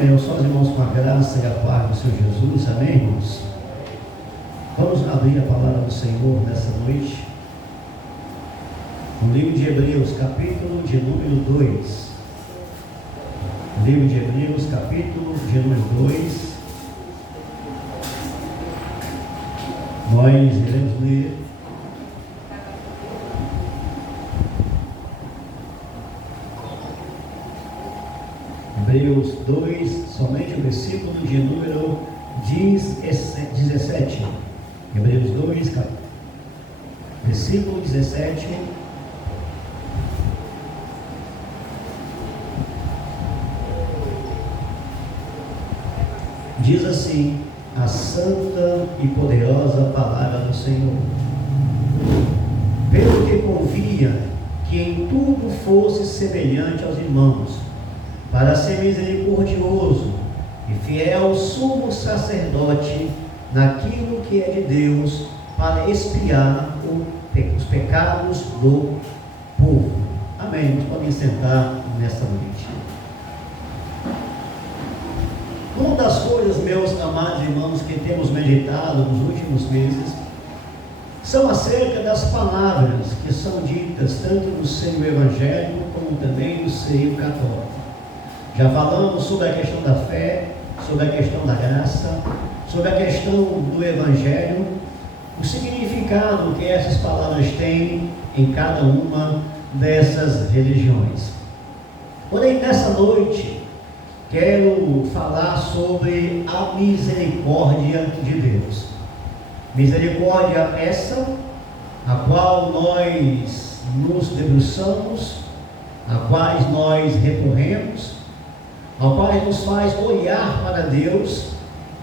Amém. Eu sou os irmãos com a graça e a paz do Senhor Jesus. Amém, irmãos? Vamos abrir a palavra do Senhor nessa noite. No livro de Hebreus, capítulo de número 2. Livro de Hebreus, capítulo de número 2. Nós iremos ler Hebreus 2, somente o versículo de número 17. Hebreus 2, versículo 17. Diz assim a santa e poderosa palavra do Senhor: pelo que convinha que em tudo fosse semelhante aos irmãos, para ser misericordioso e fiel sumo sacerdote naquilo que é de Deus, para expiar os pecados do povo. Amém. Nos podem sentar nesta noite. Uma das coisas, meus amados irmãos, que temos meditado nos últimos meses, são acerca das palavras que são ditas tanto no seio evangélico como também no seio católico. Já falamos sobre a questão da fé, sobre a questão da graça, sobre a questão do evangelho, o significado que essas palavras têm em cada uma dessas religiões. Porém, nessa noite, quero falar sobre a misericórdia de Deus. Misericórdia essa, a qual nós nos debruçamos, a quais nós recorremos, a qual nos faz olhar para Deus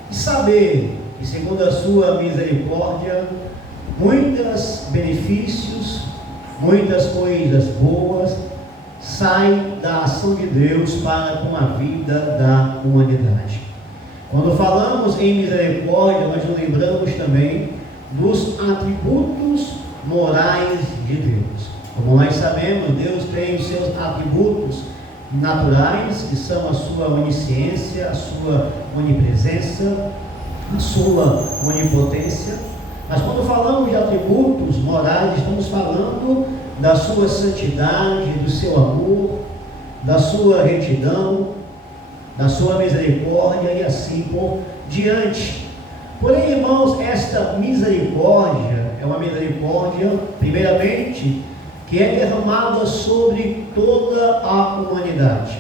e saber que, segundo a sua misericórdia, muitos benefícios, muitas coisas boas saem da ação de Deus para com a vida da humanidade. Quando falamos em misericórdia, nós nos lembramos também dos atributos morais de Deus. Como nós sabemos, Deus tem os seus atributos naturais, que são a sua onisciência, a sua onipresença, a sua onipotência. Mas quando falamos de atributos morais, estamos falando da sua santidade, do seu amor, da sua retidão, da sua misericórdia e assim por diante. Porém, irmãos, esta misericórdia é uma misericórdia, primeiramente, que é derramada sobre toda a humanidade.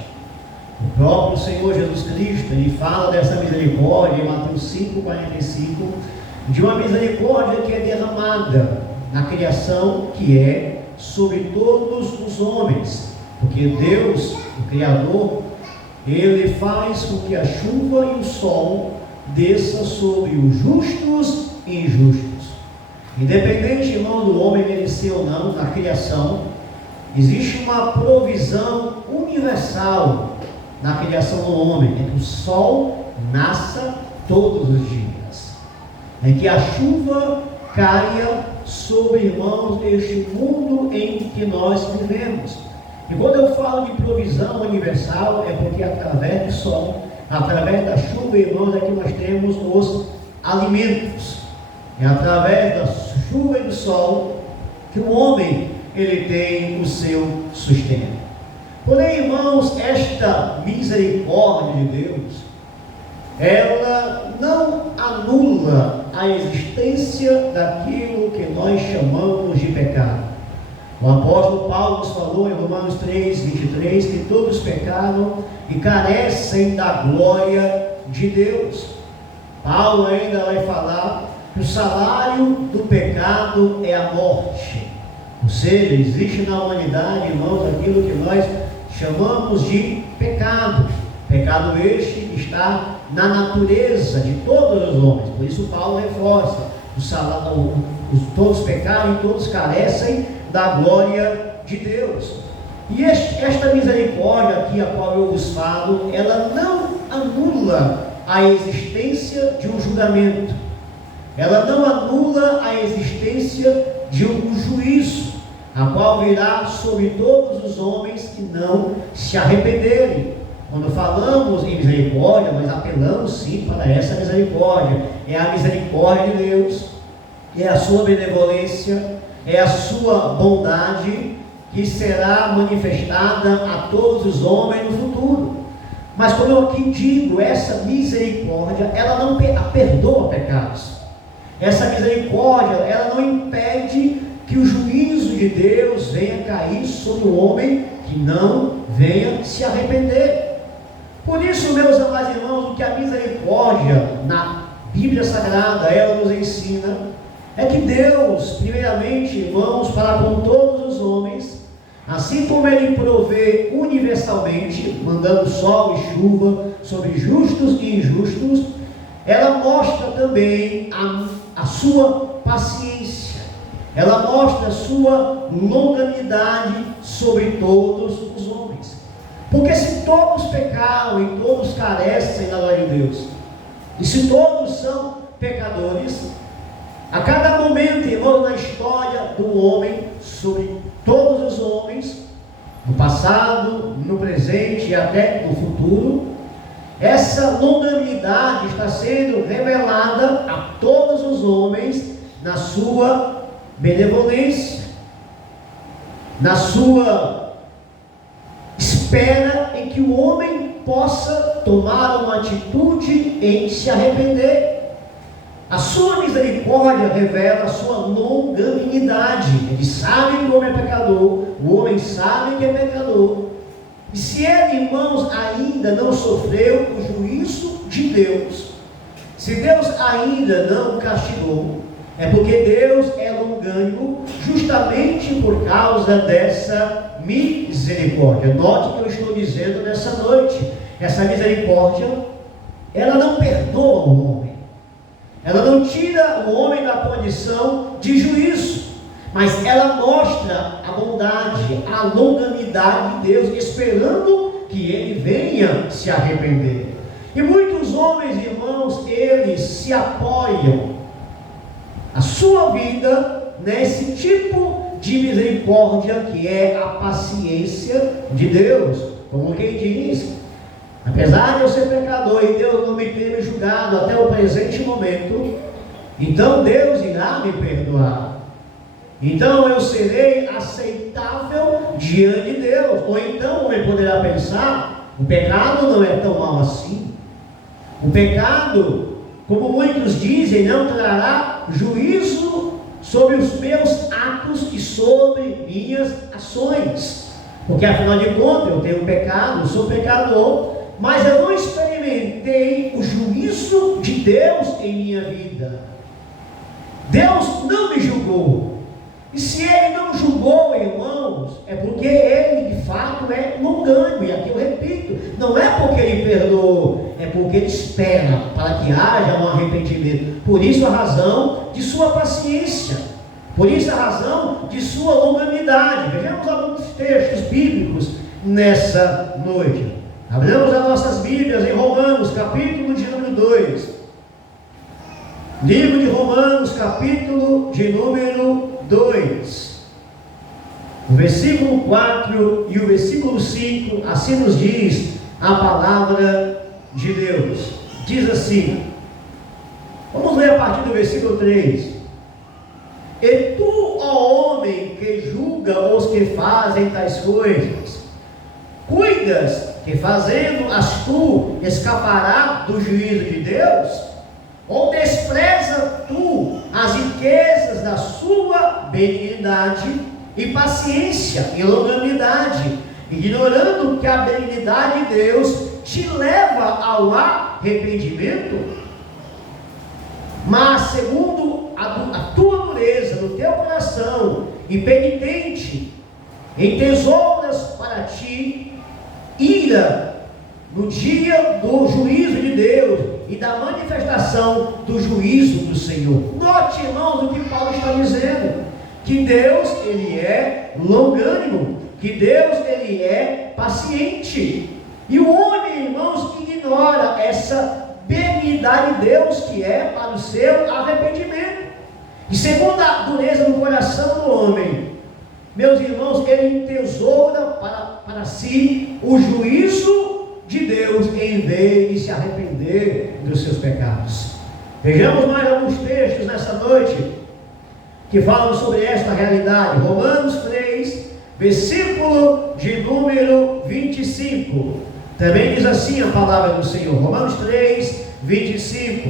O próprio Senhor Jesus Cristo, ele fala dessa misericórdia em Mateus 5,45, de uma misericórdia que é derramada na criação, que é sobre todos os homens, porque Deus, o Criador, ele faz com que a chuva e o sol desça sobre os justos e injustos. Independente, irmão, do homem merecer ou não na criação, existe uma provisão universal na criação do homem, é que o sol nasça todos os dias, é que a chuva caia sobre, irmãos, este mundo em que nós vivemos. E quando eu falo de provisão universal, é porque através do sol, através da chuva, irmãos, é que nós temos os alimentos. É através da chuva e do sol que o homem ele tem o seu sustento. Porém, irmãos, esta misericórdia de Deus, ela não anula a existência daquilo que nós chamamos de pecado. O apóstolo Paulo nos falou em Romanos 3:23 que todos pecaram e carecem da glória de Deus. Paulo ainda vai falar que o salário do pecado é a morte. Ou seja, existe na humanidade, irmãos, aquilo que nós chamamos de pecado. Pecado este que está na natureza de todos os homens. Por isso Paulo reforça: todos pecaram e todos carecem da glória de Deus. E esta misericórdia aqui, a qual eu vos falo, ela não anula a existência de um julgamento. Ela não anula a existência de um juízo, a qual virá sobre todos os homens que não se arrependerem. Quando falamos em misericórdia, nós apelamos sim para essa misericórdia. É a misericórdia de Deus, é a sua benevolência, é a sua bondade que será manifestada a todos os homens no futuro. Mas como eu aqui digo, essa misericórdia, ela não perdoa pecados. Essa misericórdia, ela não impede que o juízo de Deus venha cair sobre o homem que não venha se arrepender. Por isso, meus amados irmãos, o que a misericórdia na Bíblia Sagrada, ela nos ensina, é que Deus, primeiramente, irmãos, para com todos os homens, assim como Ele provê universalmente, mandando sol e chuva sobre justos e injustos, ela mostra também a sua paciência, ela mostra a sua longanimidade sobre todos os homens. Porque se todos pecaram e todos carecem da glória de Deus, e se todos são pecadores, a cada momento, irmão, na história do homem, sobre todos os homens, no passado, no presente e até no futuro, essa longanimidade está sendo revelada a todos os homens na sua benevolência, na sua espera em que o homem possa tomar uma atitude em se arrepender. A sua misericórdia revela a sua longanimidade. Ele sabe que o homem é pecador, o homem sabe que é pecador. E se ele, irmãos, ainda não sofreu o juízo de Deus, se Deus ainda não o castigou, é porque Deus é longânimo justamente por causa dessa misericórdia. Note o que eu estou dizendo nessa noite. Essa misericórdia, ela não perdoa o homem, ela não tira o homem da condição de juízo, mas ela mostra a bondade, a longanimidade de Deus, esperando que ele venha se arrepender. E muitos homens, irmãos, eles se apoiam a sua vida nesse tipo de misericórdia que é a paciência de Deus. Como quem diz, apesar de eu ser pecador e Deus não me ter me julgado até o presente momento, então Deus irá me perdoar. Então eu serei aceitável diante de Deus. Ou então o homem poderá pensar, o pecado não é tão mal assim. O pecado, como muitos dizem, não trará juízo sobre os meus atos e sobre minhas ações. Porque afinal de contas eu tenho pecado, sou pecador, mas eu não experimentei o juízo de Deus em minha vida. Deus não me julgou. E se Ele não julgou, irmãos, é porque Ele de fato é longânimo. E aqui eu repito, não é porque Ele perdoou, é porque Ele espera para que haja um arrependimento. Por isso a razão de sua paciência, por isso a razão de sua longanimidade. Vejamos alguns textos bíblicos nessa noite. Abramos as nossas Bíblias em Romanos, capítulo de número 2. Livro de Romanos, capítulo de número 2. O versículo 4 e o versículo 5, assim nos diz a palavra de Deus. Diz assim, vamos ler a partir do versículo 3. E tu, ó homem, que julga os que fazem tais coisas, cuidas que fazendo-as tu escapará do juízo de Deus? Ou despreza tu as riquezas da sua benignidade e paciência e longanimidade, ignorando que a benignidade de Deus te leva ao arrependimento? Mas segundo a tua dureza no teu coração, impenitente, entesouras para ti ira no dia do juízo de Deus e da manifestação do juízo do Senhor. Note, irmãos, o que Paulo está dizendo, que Deus, Ele é longânimo, que Deus, Ele é paciente, e o homem, irmãos, ignora essa benignidade de Deus, que é para o seu arrependimento. E segundo a dureza no coração do homem, meus irmãos, ele entesoura para si o juízo de arrepender dos seus pecados. Vejamos mais alguns textos nessa noite que falam sobre esta realidade. Romanos 3, versículo de número 25. Também diz assim a palavra do Senhor. Romanos 3, 25.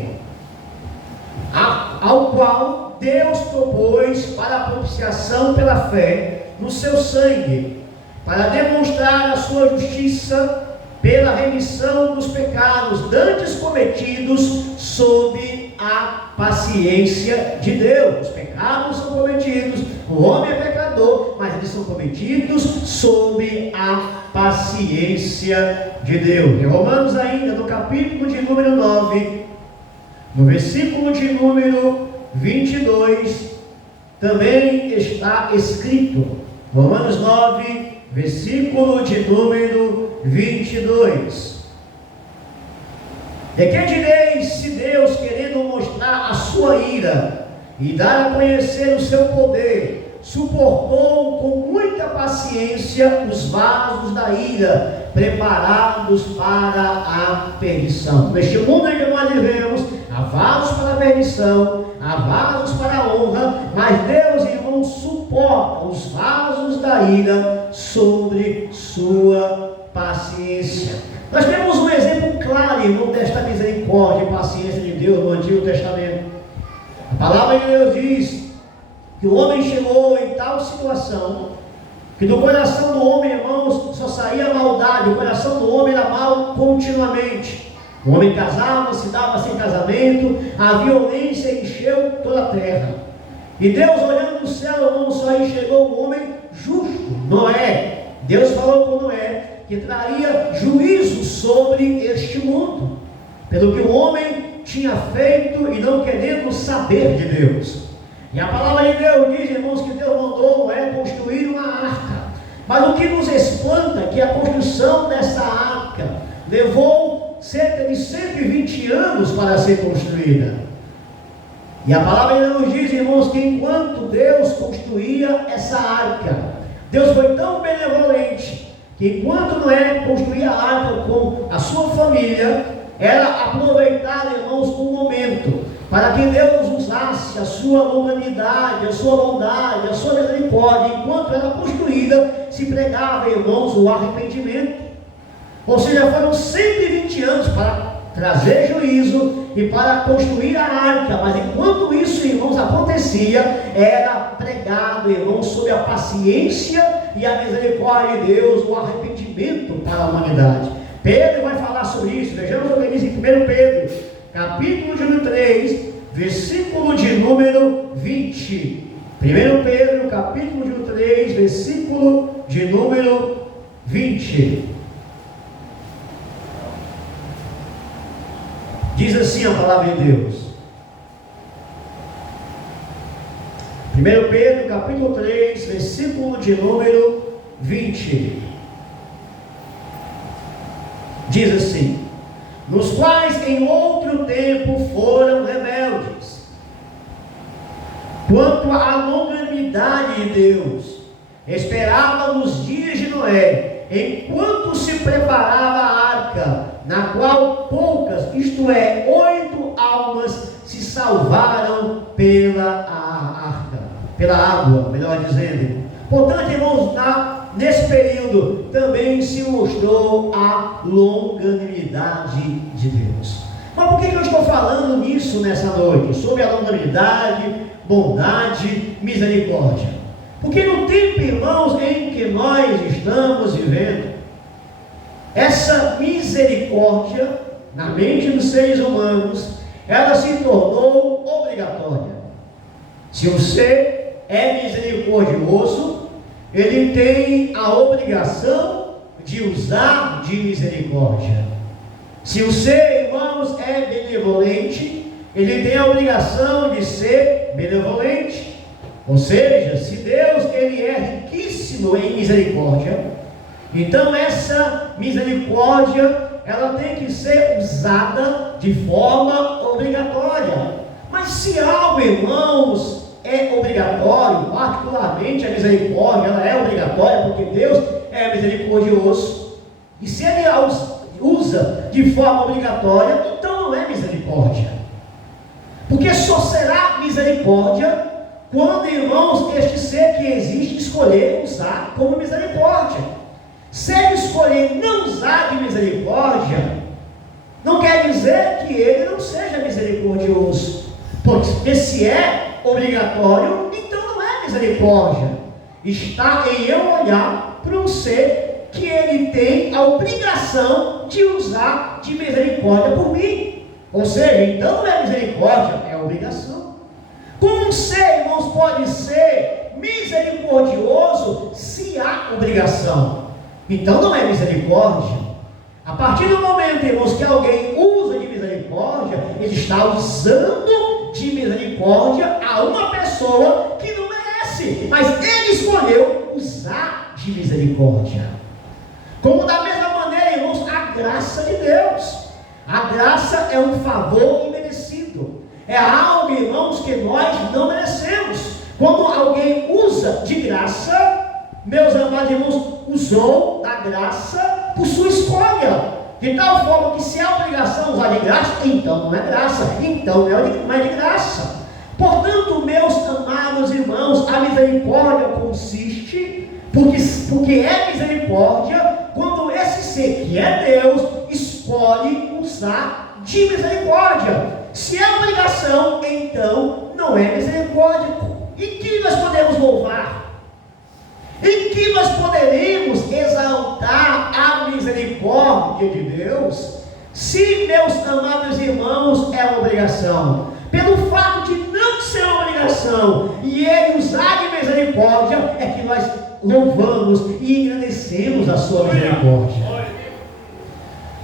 Ao qual Deus propôs para a propiciação pela fé no seu sangue, para demonstrar a sua justiça pela remissão dos pecados dantes cometidos sob a paciência de Deus. Os pecados são cometidos, o homem é pecador, mas eles são cometidos sob a paciência de Deus. Em Romanos ainda, no capítulo de número 9, no versículo de número 22, também está escrito, Romanos 9, versículo de número 22. E que direis se Deus, querendo mostrar a sua ira e dar a conhecer o seu poder, suportou com muita paciência os vasos da ira, preparados para a perdição. Neste mundo em que nós vivemos, há vasos para a perdição, há vasos para a honra, mas Deus, irmãos, suporta os vasos da ira sobre sua paciência. Nós temos um exemplo claro, irmão, desta misericórdia e paciência de Deus no Antigo Testamento. A palavra de Deus diz que o homem chegou em tal situação que do coração do homem, irmãos, só saía maldade. O coração do homem era mal continuamente. O homem casava, se dava sem casamento, a violência encheu toda a terra. E Deus, olhando do céu, irmãos, só enxergou o homem justo, Noé. Deus falou com Noé que traria juízo sobre este mundo, pelo que o homem tinha feito e não querendo saber de Deus. E a palavra de Deus diz, irmãos, que Deus mandou Noé construir uma arca. Mas o que nos espanta é que a construção dessa arca levou cerca de 120 anos para ser construída. E a palavra de Deus diz, irmãos, que enquanto Deus construía essa arca, Deus foi tão benevolente que enquanto Noé construía a arca com a sua família, era aproveitar, irmãos, um momento para que Deus usasse a sua longanimidade, a sua bondade, a sua misericórdia. Enquanto era construída, se pregava, irmãos, o arrependimento. Ou seja, foram 120 anos para trazer juízo e para construir a arca, mas enquanto isso, irmãos, acontecia, era pregado, irmãos, sobre a paciência e a misericórdia de Deus, o arrependimento para a humanidade. Pedro vai falar sobre isso. Vejamos o que diz em 1 Pedro, capítulo de número 3, versículo de número 20. 1 Pedro, capítulo de número 3, versículo de número 20. Diz assim a palavra de Deus. 1 Pedro, capítulo 3, versículo de número 20. Diz assim: nos quais em outro tempo foram rebeldes, quanto à longanimidade de Deus, esperava nos dias de Noé, enquanto se preparava a arca, na qual poucas, isto é, 8 almas, se salvaram pela arca, pela água, melhor dizendo. Portanto, irmãos, nesse período também se mostrou a longanimidade de Deus. Mas por que eu estou falando nisso nessa noite? Sobre a longanimidade, bondade, misericórdia. Porque no tempo, irmãos, em que nós estamos vivendo, essa misericórdia na mente dos seres humanos, ela se tornou obrigatória. Se você é misericordioso, ele tem a obrigação de usar de misericórdia. Se você, irmãos, é benevolente, ele tem a obrigação de ser benevolente. Ou seja, se Deus, ele é riquíssimo em misericórdia, então essa misericórdia, ela tem que ser usada de forma obrigatória. Mas se algo, irmãos, é obrigatório, particularmente a misericórdia, ela é obrigatória porque Deus é misericordioso. E se usa de forma obrigatória, então não é misericórdia. Porque só será misericórdia quando, irmãos, este ser que existe escolher usar como misericórdia. Se ele escolher não usar de misericórdia, não quer dizer que ele não seja misericordioso. Porque se é obrigatório, então não é misericórdia. Está em eu olhar para um ser que ele tem a obrigação de usar de misericórdia por mim. Ou seja, então não é misericórdia, é obrigação. Como um ser, irmãos, pode ser misericordioso se há obrigação? Então não é misericórdia. A partir do momento, irmãos, que alguém usa de misericórdia, ele está usando de misericórdia a uma pessoa que não merece, mas ele escolheu usar de misericórdia. Como da mesma maneira, irmãos, a graça de Deus. A graça é um favor imerecido. É algo, irmãos, que nós não merecemos. Quando alguém usa de graça, meus amados irmãos, usou da graça por sua escolha. De tal forma que se há obrigação usar de graça, então não é graça. Então não é de graça. Portanto, meus amados irmãos, a misericórdia consiste, porque é misericórdia, quando esse ser que é Deus, escolhe usar de misericórdia. Se é obrigação, então não é misericórdia. Em que nós podemos louvar? Em que nós poderemos exaltar a misericórdia de Deus? Se, meus amados irmãos, é uma obrigação. Pelo fato de não ser uma obrigação e ele usar de misericórdia, é que nós louvamos e engrandecemos a sua misericórdia.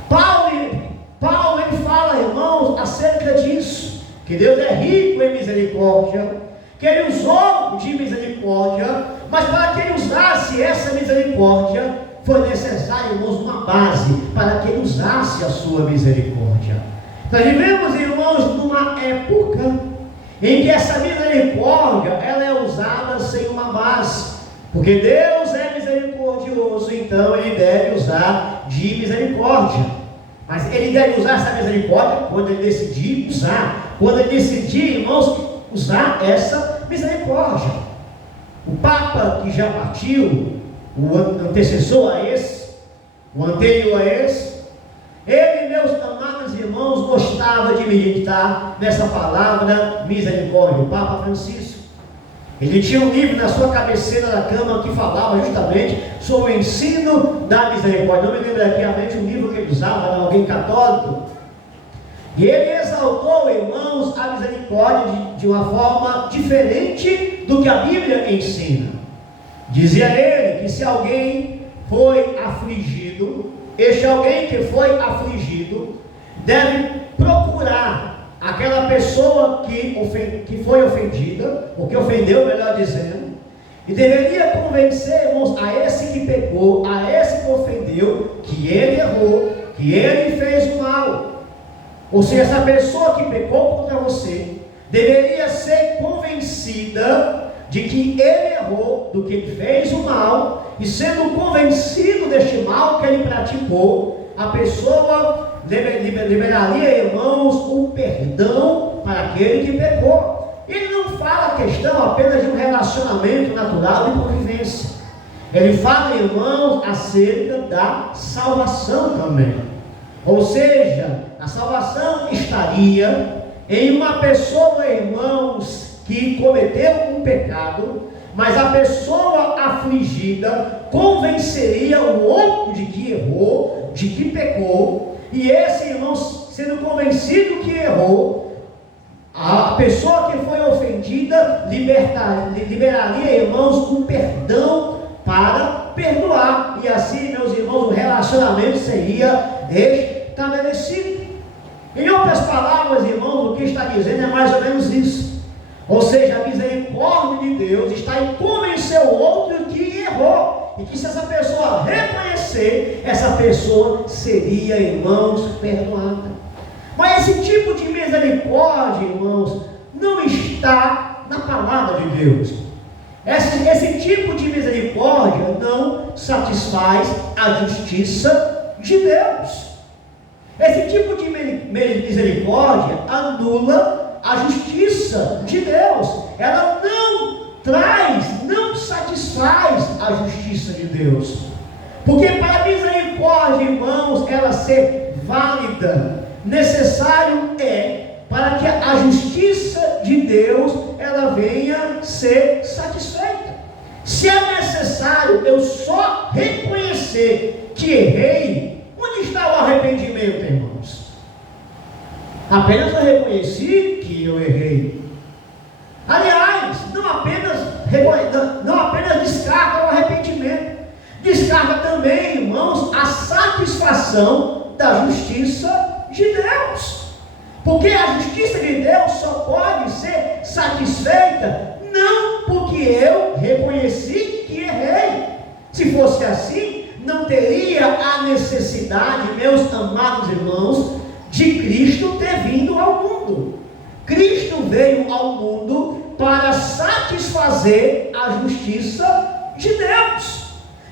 Paulo ele fala, irmãos, acerca disso, que Deus é rico em misericórdia, que ele usou de misericórdia, mas para que ele usasse essa misericórdia, foi necessário, irmãos, uma base para que ele usasse a sua misericórdia. Nós vivemos, irmãos, numa época em que essa misericórdia ela é usada sem uma base, porque Deus é misericordioso, então ele deve usar de misericórdia. Mas ele deve usar essa misericórdia quando ele decidir usar, quando ele decidir, irmãos, usar essa misericórdia. O Papa que já partiu, o antecessor a esse, o anterior a esse, ele, meus amados irmãos, gostava de meditar nessa palavra misericórdia, o Papa Francisco. Ele tinha um livro na sua cabeceira da cama que falava justamente sobre o ensino da misericórdia. Não me lembro aqui a mente um livro que ele usava, era alguém católico. E ele exaltou, irmãos, a misericórdia de uma forma diferente do que a Bíblia ensina. Dizia ele que se alguém foi afligido, este alguém que foi afligido deve procurar aquela pessoa que foi ofendida, ou que ofendeu, melhor dizendo, e deveria convencer, irmãos, a esse que pecou, a esse que ofendeu, que ele errou, que ele fez o mal. Ou seja, essa pessoa que pecou contra você deveria ser convencida de que ele errou, do que ele fez o mal, e sendo convencido deste mal que ele praticou, a pessoa liberaria, irmãos, um perdão para aquele que pecou. Ele não fala a questão apenas de um relacionamento natural de convivência. Ele fala, irmãos, acerca da salvação também. Ou seja, a salvação estaria em uma pessoa, irmãos, que cometeu um pecado, mas a pessoa afligida convenceria o outro de que errou, de que pecou, e esse, irmão, sendo convencido que errou, a pessoa que foi ofendida liberaria, irmãos, um perdão para perdoar, e assim, meus irmãos, o relacionamento seria estabelecido. Em outras palavras, irmãos, o que está dizendo é mais ou menos isso. Ou seja, a misericórdia de Deus está em convencer o outro que errou, e que se essa pessoa reconhecer, essa pessoa seria, irmãos, perdoada. Mas esse tipo de misericórdia, irmãos, não está na palavra de Deus. Esse tipo de misericórdia não satisfaz a justiça de Deus. Esse tipo de misericórdia anula a justiça de Deus. Ela não satisfaz a justiça de Deus. Porque para a misericórdia, irmãos, ela ser válida, necessário para que a justiça de Deus ela venha ser satisfeita. Se é necessário eu só reconhecer que errei, onde está o arrependimento, irmãos? Apenas eu reconheci que eu errei. Aliás, não apenas descarta o arrependimento, descarta também, irmãos, a satisfação da justiça de Deus. Porque a justiça de Deus só pode ser satisfeita não porque eu reconheci que errei. Se fosse assim, não teria a necessidade, meus amados irmãos, de Cristo ter vindo ao mundo. Cristo veio ao mundo para satisfazer a justiça de Deus.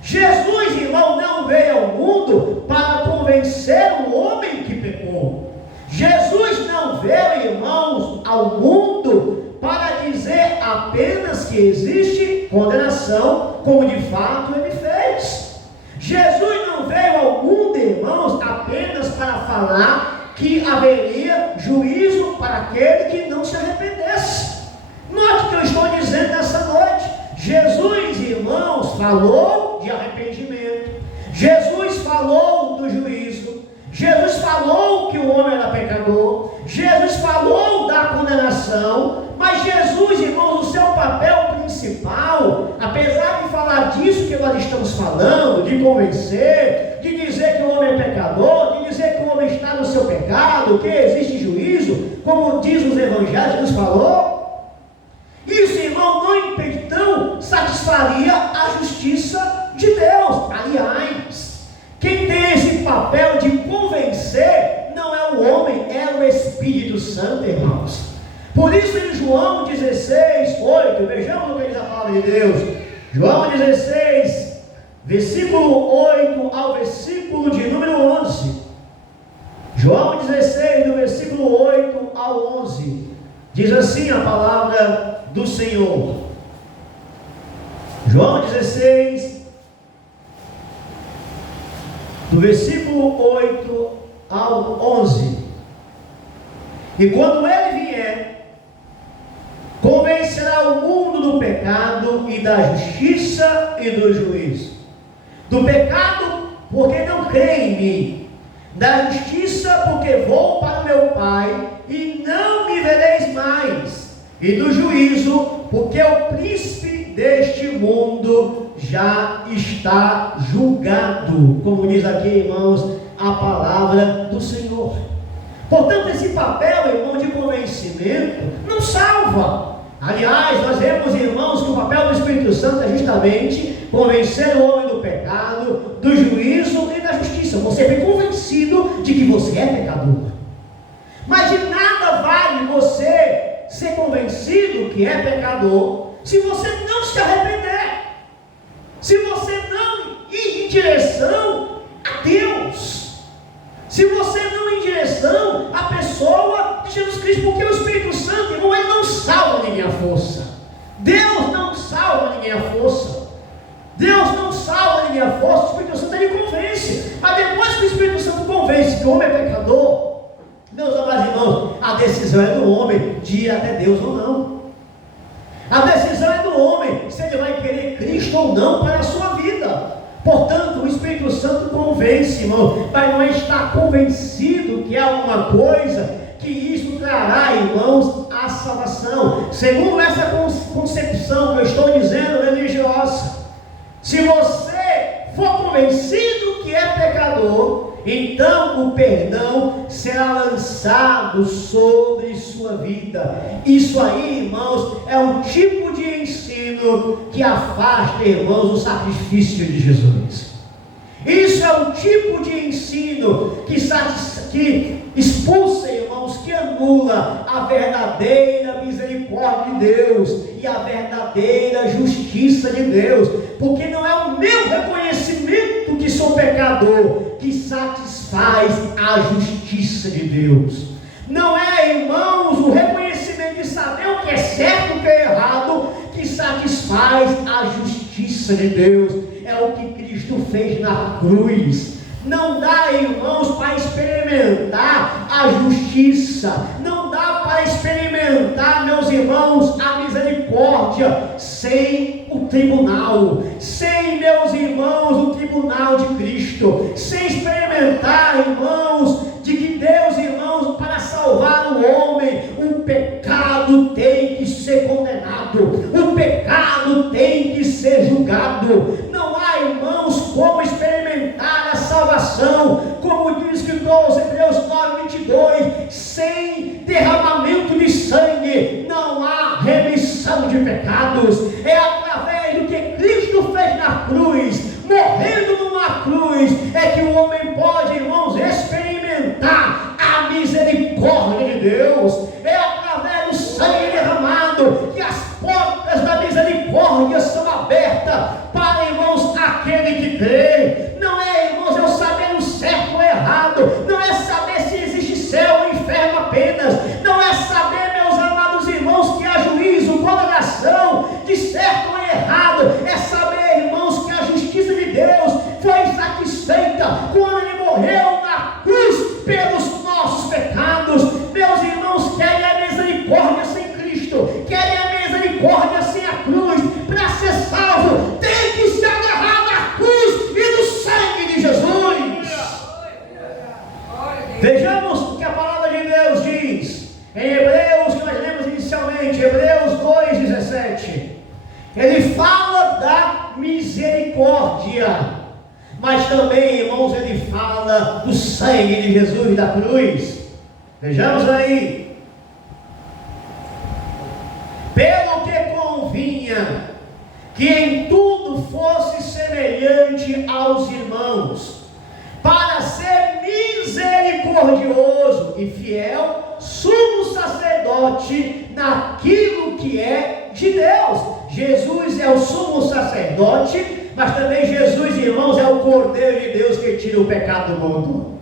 Jesus, irmão, não veio ao mundo para convencer o homem que pecou. Jesus não veio, irmãos, ao mundo para dizer apenas que existe condenação, como de fato ele fez. Jesus não veio ao mundo, irmãos, apenas para falar que haveria juízo para aquele que não se arrependesse. Note o que eu estou dizendo nessa noite. Jesus, irmãos, falou de arrependimento. Jesus falou do juízo. Jesus falou que o homem era pecador. Jesus falou da condenação. Mas Jesus, irmãos, o seu papel principal, apesar de falar disso que nós estamos falando, de convencer, de dizer que o homem é pecador, de dizer que o homem está no seu pecado, que existe juízo, como diz os evangelhos, Jesus falou, isso, irmão, não satisfaria a justiça de Deus. Aliás, quem tem esse papel de convencer não é o homem, é o Espírito Santo, irmãos. Por isso em João 16, 8, vejamos o que diz a palavra de Deus. João 16, versículo 8 ao versículo de número 11. João 16, do versículo 8 ao 11. Diz assim a palavra do Senhor. João 16, do versículo 8 ao 11. E quando ele vier, convencerá o mundo do pecado e da justiça e do juízo. Do pecado, porque não crê em mim. Da justiça, porque vou para o meu Pai e não me vereis mais. E do juízo, porque o príncipe deste mundo já está julgado. Como diz aqui, irmãos, a palavra do Senhor. Portanto, esse papel, irmão, de convencimento não salva. Aliás, nós vemos, irmãos, que o papel do Espírito Santo é justamente convencer o homem do pecado, do juízo e da justiça. Você foi convencido de que você é pecador. Mas de nada vale você ser convencido que é pecador se você não se arrepender, se você não ir em direção a Deus, se você não ir em direção à pessoa de Jesus Cristo, porque o Espírito Santo, irmão, ele não salva ninguém à força. Deus não salva ninguém à força. Deus não salva ninguém à força. O Espírito Santo ele convence. Mas depois que o Espírito Santo convence que o homem é pecador, meus amados irmãos, a decisão é do homem de ir até Deus ou não. A decisão é do homem se ele vai querer Cristo ou não para a sua vida. Portanto, o Espírito Santo convence, irmão, mas não está convencido que há alguma coisa que isso trará, irmãos, a salvação. Segundo essa concepção que eu estou dizendo religiosa, se você for convencido que é pecador, então o perdão será lançado sobre sua vida. Isso aí, irmãos, é um tipo de ensino que afasta, irmãos, o sacrifício de Jesus. Isso é um tipo de ensino que expulsa, irmãos, que anula a verdadeira misericórdia de Deus e a verdadeira justiça de Deus, porque não é o meu reconhecimento que sou pecador pecador que satisfaz a justiça de Deus. Não é, irmãos, o reconhecimento de saber o que é certo e o que é errado que satisfaz a justiça de Deus. É o que Cristo fez na cruz. Não dá, irmãos, para experimentar a justiça. Não dá para experimentar, meus irmãos, a misericórdia sem o tribunal. Sem, meus irmãos, o tribunal de Cristo. Sem experimentar, irmãos, de que Deus, irmãos, para salvar o homem, o pecado tem que ser condenado. O pecado tem que ser julgado. Não há, irmãos, como experimentar a salvação, como diz o escritor aos Hebreus 9:22, sem derramamento de sangue não há remissão de pecados. É através do que Cristo fez na cruz, morrendo numa cruz, é que o homem pode, irmãos, experimentar a misericórdia de Deus. É através do sangue derramado que as portas da misericórdia são abertas para, irmãos, aquele que crê. Não é, irmãos, eu saber o certo ou errado, não é saber se existe céu ou inferno apenas, não é saber, meus amados irmãos, que há juízo, condenação de certo ou errado, é saber, irmãos, que a justiça de Deus foi satisfeita quando Ele morreu na cruz pelos nossos pecados. Meus irmãos, querem a misericórdia sem Cristo, querem a misericórdia sem a cruz. Para ser salvo, tem que se agarrar na cruz e no sangue de Jesus. Vejamos o que a palavra de Deus diz em Hebreus, que nós lemos inicialmente, Hebreus 2:17. Ele fala da misericórdia, mas também, irmãos, ele fala do sangue de Jesus da cruz. Vejamos aí. Pelo que convinha que em tudo fosse semelhante aos irmãos, para ser misericordioso e fiel, sumo sacerdote naquilo que é de Deus. Jesus é o sumo sacerdote, mas também Jesus, irmãos, é o Cordeiro de Deus que tira o pecado do mundo.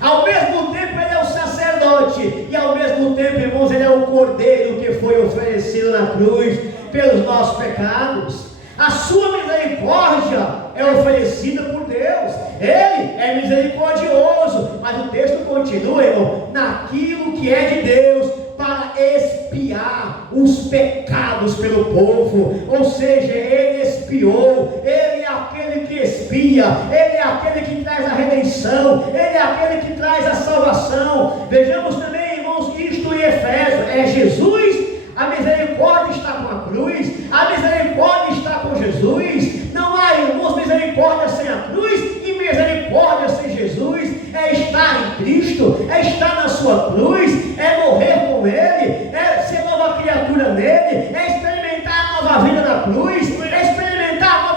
Ao mesmo tempo ele é o sacerdote, e ao mesmo tempo, irmãos, ele é o Cordeiro que foi oferecido na cruz pelos nossos pecados. A sua misericórdia é oferecida por Deus. Ele é misericordioso, mas o texto continua, irmão, naquilo que é de Deus, para expiar os pecados pelo povo. Ou seja, Ele expiou, Ele é aquele que expia, Ele é aquele que traz a redenção, Ele é aquele que traz a salvação. Vejamos também, irmãos, isto em Efésios, é Jesus. A misericórdia está com a cruz, a misericórdia está com Jesus. Não há, irmãos, misericórdia sem a cruz e misericórdia sem Jesus. É estar em Cristo, é estar na sua cruz, é morrer com Ele, é ser nova criatura nele, é experimentar a nova vida na cruz, é experimentar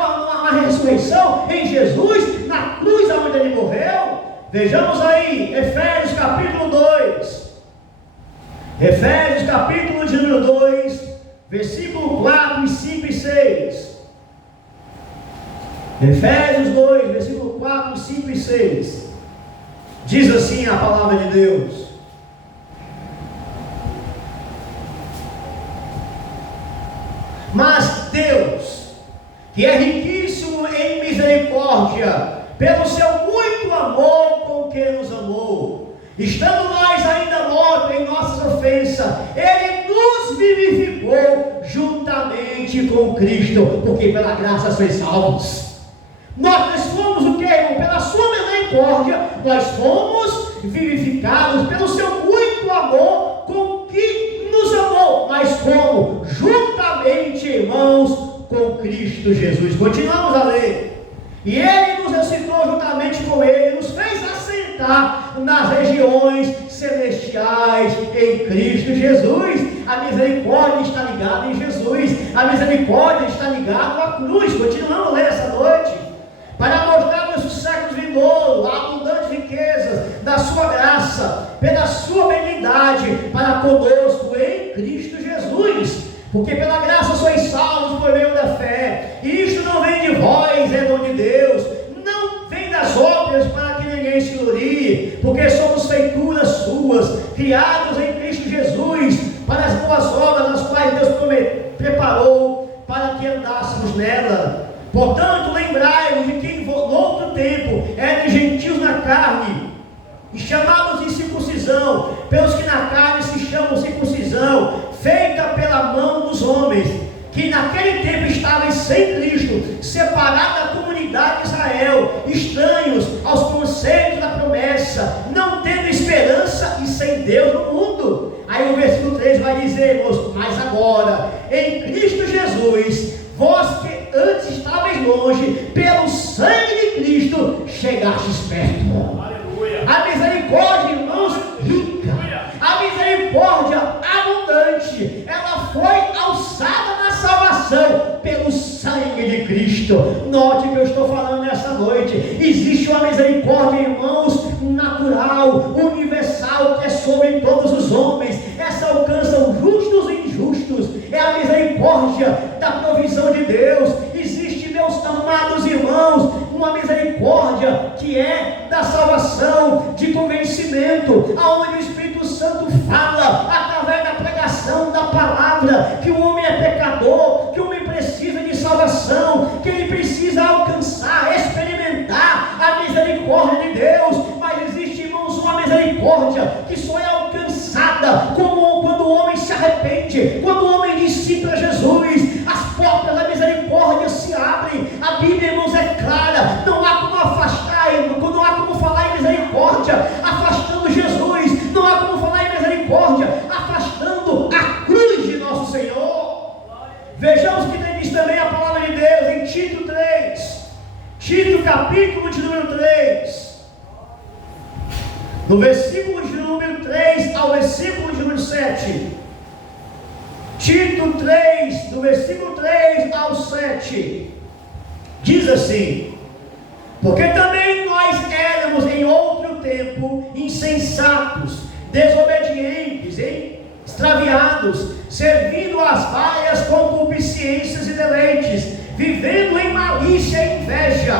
a ressurreição em Jesus, na cruz onde Ele morreu. Vejamos aí, Efésios capítulo 2. Efésios capítulo de número 2, versículo 4, 5 e 6. Efésios 2, versículo 4, 5 e 6. Diz assim a palavra de Deus: mas Deus, que é riquíssimo em misericórdia, pelo seu muito amor com que nos amou, estando nós ainda mortos em nossas ofensas, Ele nos vivificou juntamente com Cristo, porque pela graça sois salvos. Nós fomos o que, irmão? Pela sua misericórdia, nós fomos vivificados pelo seu muito amor com que nos amou. Mas como? Juntamente, irmãos, com Cristo Jesus. Continuamos a ler. E Ele nos ressuscitou juntamente com Ele, nos fez assentar nas regiões celestiais em Cristo Jesus. A misericórdia está ligada em Jesus, a misericórdia está ligada à cruz. Continuamos a ler essa noite, para mostrar nos séculos vindouros a abundante riqueza da sua graça, pela sua benignidade para conosco em Cristo Jesus. Porque pela graça sois salvos por meio da fé, e isto não vem de vós, é dom de Deus, não vem das obras, criados em Cristo Jesus, para as boas obras as quais Deus preparou para que andássemos nela. Portanto, lembrai-vos de que no outro tempo eram gentios na carne, e chamados de circuncisão, pelos que na carne se chamam circuncisão, feita pela mão dos homens, que naquele tempo estavam sem Cristo, separados da comunidade de Israel, estranhos aos conceitos da promessa, não tendo esperança e sem Deus no mundo. Aí o versículo 3 vai dizer, irmãos, mas agora, em Cristo Jesus, vós que antes estavais longe, pelo sangue de Cristo, chegastes perto. Aleluia. A misericórdia, irmãos, rica, a misericórdia abundante, ela foi alçada na salvação pelo sangue de Cristo. Note que eu estou falando nessa noite. Existe uma misericórdia, irmãos, natural, universal, que é sobre todos os homens. Essa alcança os justos e injustos. É a misericórdia da provisão de Deus. Existe, meus amados irmãos, uma misericórdia que é da salvação, de convencimento, aonde o Espírito Santo fala através da pregação da palavra que o homem é pecador, que o homem precisa de salvação, que ele precisa alcançar, experimentar a misericórdia de Deus. Mas existe, irmãos, uma misericórdia que só é alcançada quando o homem se arrepende, quando o homem diz sim para Jesus. As portas da misericórdia se abrem. A Bíblia, irmãos, é clara. Não há como afastar, não há como falar em misericórdia afastando Jesus, não há como falar em misericórdia afastando a cruz de nosso Senhor. Vejamos que tem diz também a palavra de Deus em Tito 3, Tito capítulo de número 3, no versículo de número 3 ao versículo de número 7. Tito 3, do versículo 3 ao 7, diz assim: porque também nós éramos em outro tempo insensatos, desobedientes, extraviados, servindo às várias concupiscências e deleites, vivendo em malícia e inveja,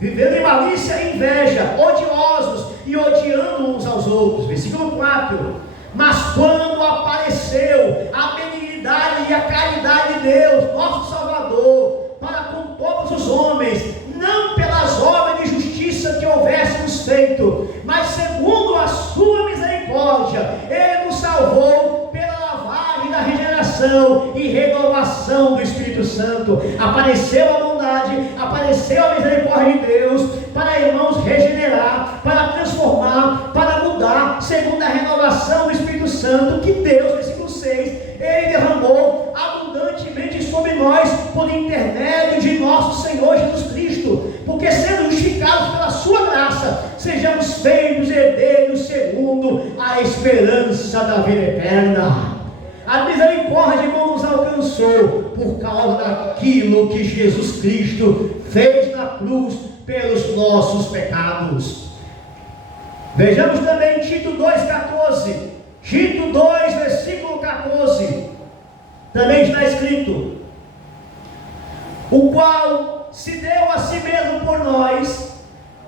vivendo em malícia e inveja, odiosos e odiando uns aos outros. Versículo 4: mas quando apareceu a benignidade e a caridade de Deus, nosso Salvador, para com todos os homens, não pelas obras de justiça que houvéssemos feito, mas segundo a sua misericórdia, Ele nos salvou pela lavagem da regeneração e renovação do Espírito Santo. Apareceu a bondade, apareceu a misericórdia de Deus, para irmãos regenerar, para transformar, para mudar, segundo a renovação do Espírito Santo, que Deus, versículo 6, Ele derramou abundantemente sobre nós, por intermédio de nosso Senhor Jesus Cristo, porque sendo justificados pela sua graça, sejamos feitos herdeiros segundo a esperança da vida eterna. A misericórdia, irmão, nos alcançou por causa daquilo que Jesus Cristo fez na cruz pelos nossos pecados. Vejamos também Tito 2,14. Tito 2, versículo 14. Também está escrito: o qual se deu a si mesmo por nós,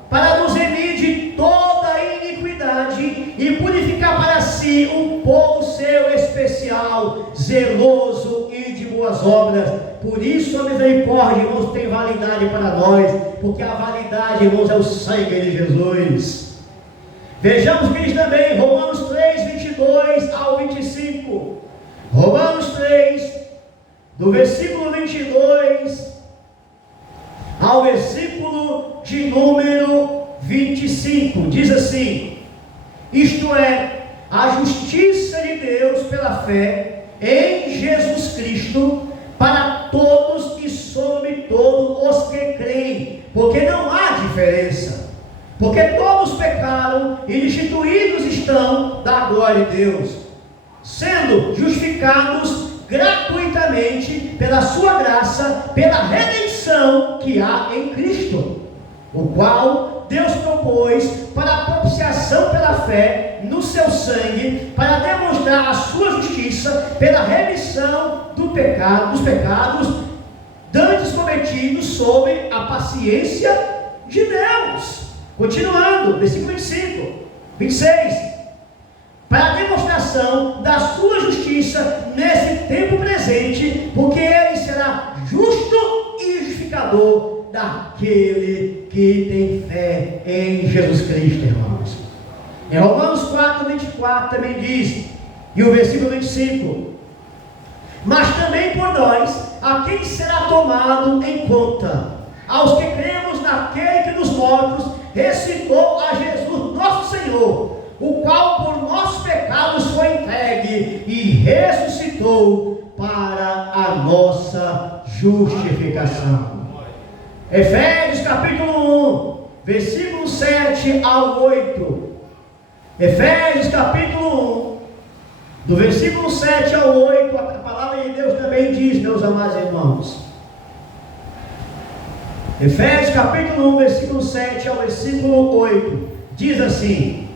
para nos remir de toda a iniquidade e purificar para si um povo seu especial, zeloso e de boas obras. Por isso a misericórdia, irmãos, tem validade para nós, porque a validade, irmãos, é o sangue de Jesus. Vejamos que diz também Romanos 3, 22 ao 25. Romanos 3, do versículo 22 ao versículo de número 25, diz assim: isto é, a justiça de Deus pela fé em Jesus Cristo, para todos e sobre todos os que creem, porque não há diferença, porque todos pecaram e destituídos estão da glória de Deus, sendo justificados gratuitamente pela sua graça, pela redenção que há em Cristo, o qual Deus propôs para a propiciação pela fé no seu sangue, para demonstrar a sua justiça pela remissão dos pecados dantes cometidos sob a paciência de Deus. Continuando, versículo 25: 26. Para a demonstração da sua justiça nesse tempo presente, porque ele será justo e justificador daquele que tem fé em Jesus Cristo, irmãos. Em Romanos 4, 24 também diz, e o versículo 25: mas também por nós, a quem será tomado em conta, aos que cremos naquele que dos mortos ressuscitou a Jesus nosso Senhor, o qual por nossos pecados foi entregue e ressuscitou para a nossa justificação. Efésios capítulo 1, versículo 7 ao 8. Efésios capítulo 1, do versículo 7 ao 8, a palavra de Deus também diz, meus amados irmãos. Efésios capítulo 1, versículo 7 ao versículo 8, diz assim: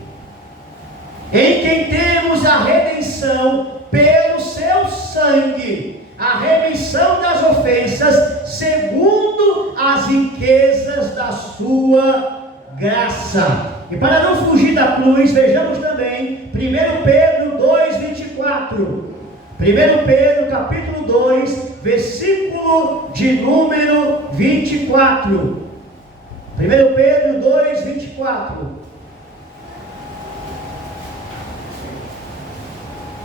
em quem temos a redenção pelo seu sangue, a remissão das ofensas, segundo as riquezas da sua graça. E para não fugir da cruz, vejamos também 1 Pedro 2, 24. 1 Pedro capítulo 2, versículo de número 24. 1 Pedro 2, 24.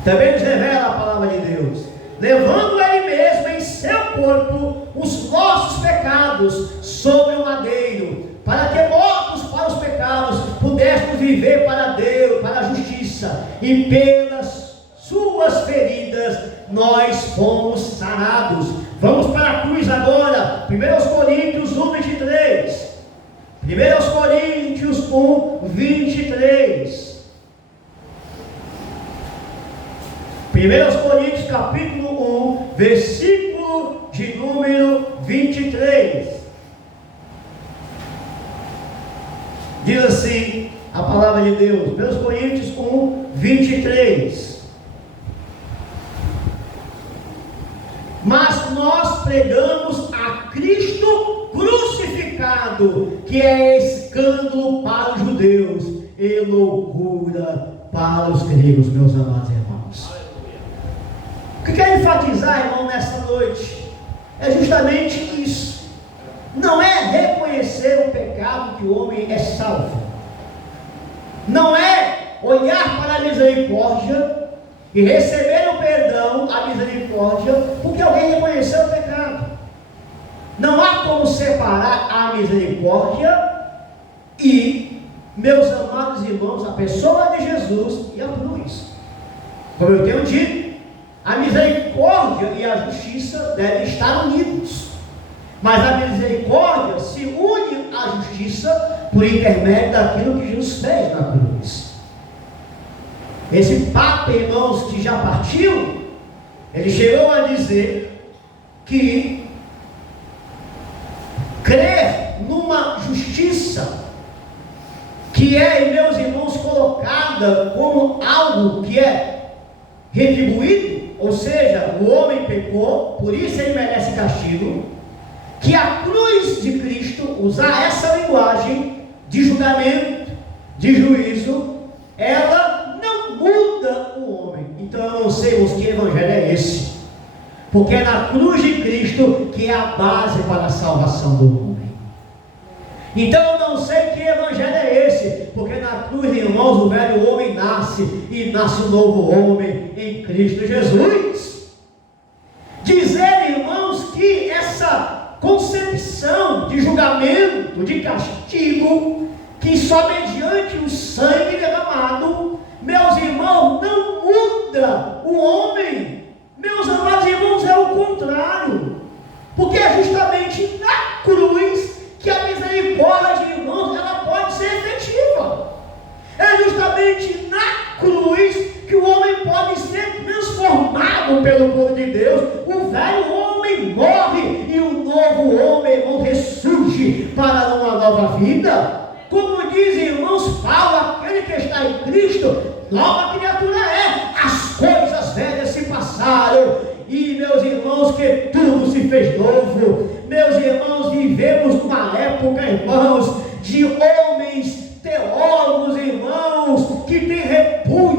Também nos revela a palavra de Deus: levando ele mesmo em seu corpo os nossos pecados sobre o madeiro, para que mortos para os pecados pudéssemos viver para Deus, para a justiça, e pelas suas feridas nós fomos sarados. Vamos para a cruz agora. 1 Coríntios 1, 23. 1 Coríntios 1, 23. 1 Coríntios capítulo 1, versículo de número 23. Diz assim a palavra de Deus, 1 Coríntios 1, 23. Mas nós pregamos a Cristo crucificado, que é escândalo para os judeus e loucura para os gregos, meus amados irmãos. O que quero enfatizar, irmão, nesta noite é justamente isso. Não é reconhecer o pecado que o homem é salvo. Não é olhar para a misericórdia e receber o perdão, a misericórdia, porque alguém reconheceu o pecado. Não há como separar a misericórdia e, meus amados irmãos, a pessoa de Jesus e a cruz. Como eu tenho dito, a misericórdia e a justiça devem estar unidos. Mas a misericórdia se une à justiça por intermédio daquilo que Jesus fez na cruz. Esse Papa, irmãos, que já partiu, ele chegou a dizer que crer numa justiça que é, meus irmãos, colocada como algo que é retribuído, ou seja, o homem pecou, por isso ele merece castigo, que a cruz de Cristo, usar essa linguagem de julgamento, de juízo, ela não muda o homem. Então eu não sei, irmãos, que evangelho é esse, porque é na cruz de Cristo que é a base para a salvação do homem. Então eu não sei que evangelho é esse, porque na cruz, irmãos, o velho homem nasce, e nasce um novo homem em Cristo Jesus. Dizer, irmãos, que essa concepção de julgamento, de castigo, que só mediante o sangue derramado, meus irmãos, não muda o homem. Meus amados irmãos, é o contrário, porque é justamente na cruz que a misericórdia, irmãos, ela pode ser efetiva. É justamente na cruz que o homem pode ser transformado pelo poder de Deus. O velho homem morre e o novo homem, irmão, ressurge para uma nova vida. Como diz, irmãos Paulo, aquele que está em Cristo, nova criatura é. As coisas velhas se passaram e, meus irmãos, que tudo se fez novo. Meus irmãos, vivemos numa época, irmãos, de homens teólogos, irmãos,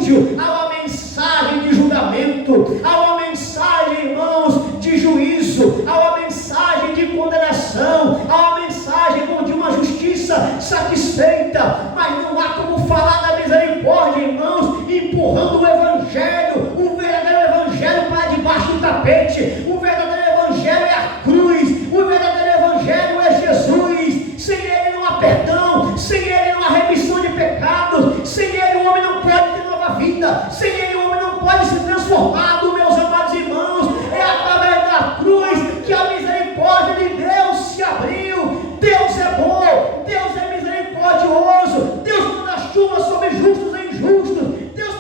repúdio a uma mensagem de julgamento, a uma mensagem, irmãos, de juízo, a uma mensagem de condenação, a uma mensagem, irmão, de uma justiça satisfeita. Mas não há como falar da misericórdia, irmãos, empurrando o evangelho, o verdadeiro evangelho, para debaixo do tapete. O verdadeiro evangelho é a cruz, o verdadeiro evangelho é Jesus. Sem ele não há perdão, sem ele não há remissão de pecados, sem ele o homem não pode ter nova vida, sem ele o homem não pode se transformar. Meus amados irmãos, é através da cruz que a misericórdia de Deus se abriu. Deus é bom, Deus é misericordioso, Deus manda chuva sobre justos e injustos, Deus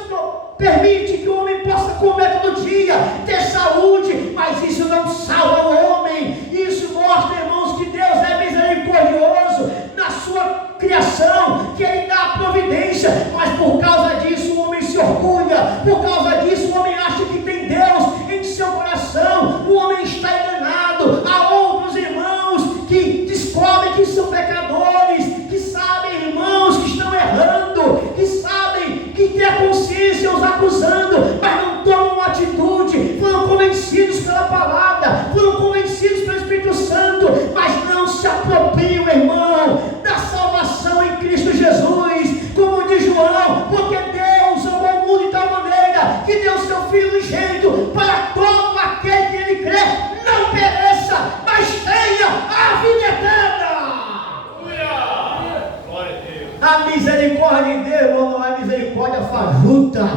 permite que o homem possa comer todo dia, ter saúde, mas isso não salva o homem. Isso mostra, irmãos, que Deus é misericordioso na sua criação, que Ele dá a providência, mas por causa disso o homem se orgulha, por causa disso o homem acha que tem Deus em seu coração, o homem está enganado. Há outros irmãos que descobrem que são pecadores, que sabem, irmãos, que estão errando, que sabem que tem a consciência os acusando, mas não tomam atitude. Foram convencidos pela palavra, foram convencidos pelo Espírito Santo, mas não se apropriam, irmão, da salvação em Cristo Jesus, como diz João, porque Deus amou o mundo de tal maneira que deu seu Filho unigênito para todo aquele que Ele crê não pereça, mas tenha a vida eterna. A misericórdia de Deus não é misericórdia fajuta,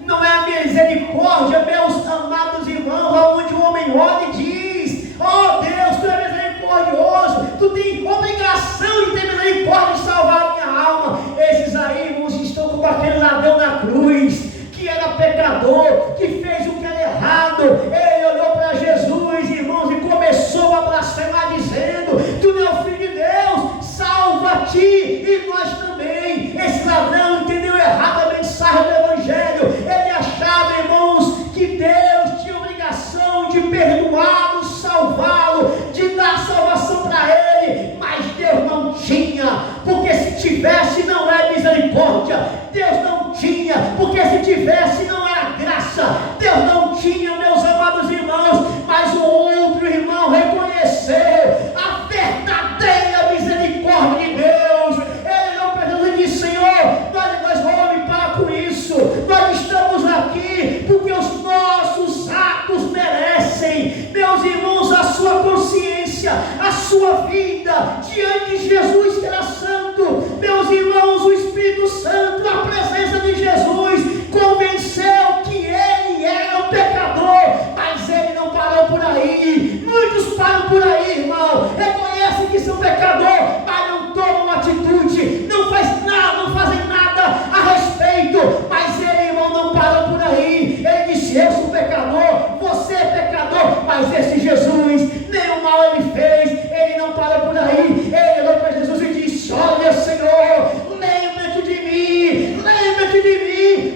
não é a misericórdia, meus amados irmãos, aonde o homem olha e diz: oh Deus, tu é misericordioso, tu tem obrigação de ter misericórdia de salvar a minha alma. Esses aí, irmãos, estão como aquele ladrão na cruz, que era pecador, que fez o que era errado. Ele olhou para Jesus, irmãos, e começou a blasfemar, dizendo: tu não é o Filho de Deus, salva-te e nós também. Esse ladrão entendeu errado a mensagem do Evangelho. Ele achava, irmãos, que Deus tinha obrigação de perdoá-lo, salvá-lo, de dar salvação para ele, mas Deus não tinha, porque se tivesse não é misericórdia. Deus não tinha, porque se tivesse não era graça. Deus não tinha, meus amados irmãos, mas o outro irmão reconheceu a verdadeira misericórdia de Deus. Ele não perdeu e disse: Senhor, nós vamos parar com isso, nós estamos aqui porque os nossos atos merecem, meus irmãos, a sua consciência, a sua vida diante de Jesus que era santo. Meus irmãos, o Espírito Santo, a presença de Jesus convenceu que ele era um pecador, mas ele não parou por aí. Muitos param por aí, irmão, reconhecem que são pecador, mas não tomam atitude, não fazem nada a respeito. Mas ele, irmão, não parou por aí. Ele disse: eu sou pecador, você é pecador, mas esse Jesus, nenhum mal ele fez. Ele não parou por aí. Ele olhou para Jesus e disse: olha, Senhor, lembra-te de mim,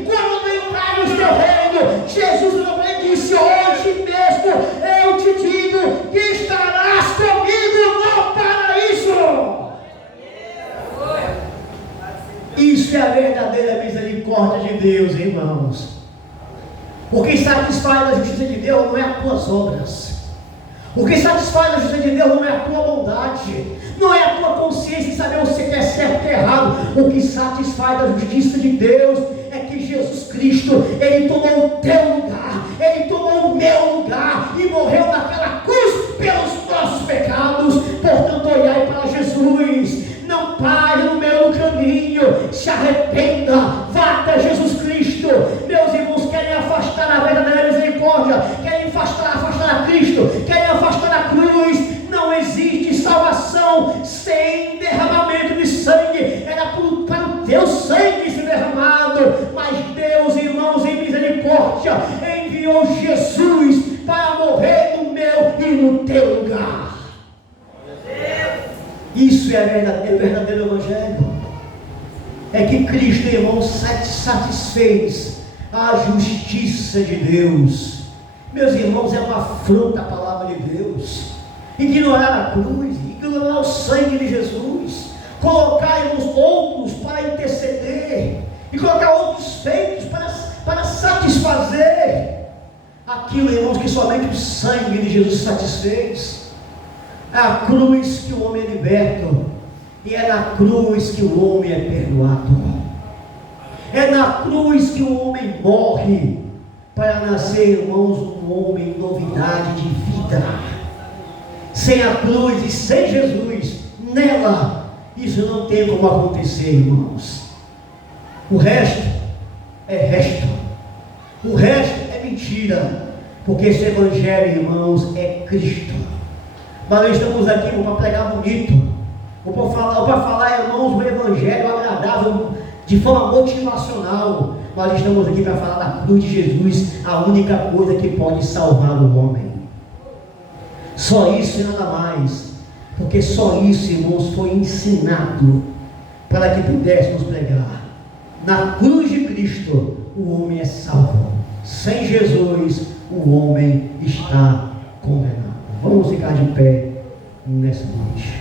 quando eu trago o teu reino. Jesus olhou para ele e disse: hoje mesmo eu te digo que estarás comigo no paraíso. Isso é a verdadeira misericórdia de Deus, irmãos. O que satisfaz a justiça de Deus não é as tuas obras. O que satisfaz a justiça de Deus não é a tua bondade, não é a tua consciência em saber o que é certo e o que é errado. O que satisfaz a justiça de Deus é que Jesus Cristo, Ele tomou o teu lugar, Ele tomou o meu lugar e morreu naquela cruz pelos nossos pecados. Portanto, olhai para Jesus, não pare no meio do caminho, se arrependa, vá até Jesus Cristo. Meus irmãos, querem afastar a verdadeira misericórdia, querem afastar a Cristo, querem afastar a cruz. Não existe salvação sem derramamento de sangue. Era para o teu sangue ser derramado, mas Deus, irmãos, em misericórdia, enviou Jesus para morrer no meu e no teu lugar. Isso é o verdadeiro Evangelho. É que Cristo, irmão, satisfez a justiça de Deus. Meus irmãos, é uma afronta a palavra de Deus. Ignorar a cruz, ignorar o sangue de Jesus, colocar, irmãos, outros para interceder, e colocar outros feitos para aquilo, irmãos, que somente o sangue de Jesus satisfez. É a cruz que o homem é liberto, e é na cruz que o homem é perdoado. É na cruz que o homem morre, para nascer, irmãos, um homem em novidade de vida. Sem a cruz e sem Jesus nela, isso não tem como acontecer, irmãos. O resto é resto. O resto é mentira, porque esse evangelho, irmãos, é Cristo. Mas nós estamos aqui para pregar bonito, ou para falar, irmãos, um evangelho agradável, de forma motivacional. Nós estamos aqui para falar da cruz de Jesus, a única coisa que pode salvar o homem. Só isso e nada mais, porque só isso, irmãos, foi ensinado para que pudéssemos pregar. Na cruz de Cristo, o homem é salvo. Sem Jesus, o homem está condenado. Vamos ficar de pé nessa noite.